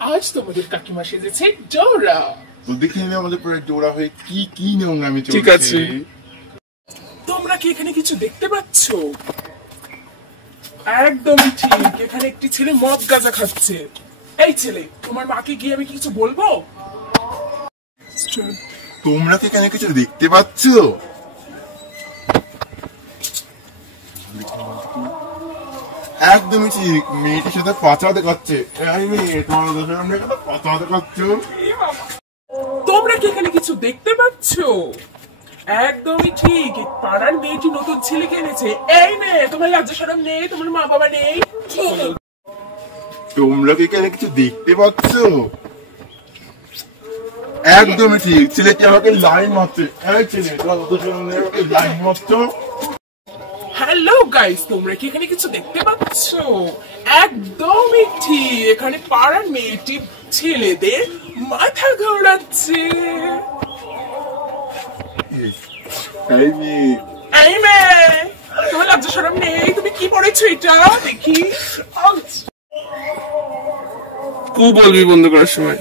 আজ তোমাদের কাকিমা সেজেছে ডোরা। তো দেখে নিলে আমাদের পুরো ডোরা হয়ে কি কি নোংরামি চলছে। ঠিক আছে, তোমরা কি এখানে কিছু দেখতে পাচ্ছ? একদমই ঠিক, এখানে একটি ছেলে মদ গাঁজা খাচ্ছে। এই ছেলে, তোমার মাকে গিয়ে আমি কিছু বলবো? তোমরা কি এখানে কিছু দেখতে পাচ্ছ? একদমই ঠিক, মেয়েটির সাথে পাচা দেখাচ্ছে। এই মেয়ে, তোমার সামনে পাচা দেখাচ্ছ। তোমরা কি এখানে কিছু দেখতে পাচ্ছ? একদমই ঠিক, এই পাড়ার মেয়েটি নতুন ছেলেকে এনেছে। এই মেয়ে, তোমার লজ্জা শরম নেই? তোমার মা বাবা নেই? তোমরা কি এখানে কিছু দেখতে পাচ্ছ? একদমই ঠিক, ছেলেটি আমাকে লাইন মারছে। এই ছেলে, তোমার সামনে আমাকে লাইন মারছ। হ্যালো গাইস, তোমরা কি এখানে কিছু দেখতে পাচ্ছ? একদমই ঠিক, এখানে পাড়ার মেয়েটি ছেলেদের মাথা ঘোরাচ্ছে। এই মেয়ে, এই মেয়ে, তোমার লজ্জা শরম নেই? তুমি কি পড়েছো এটা? দেখি। খুব বলবি বন্ধ করার সময়।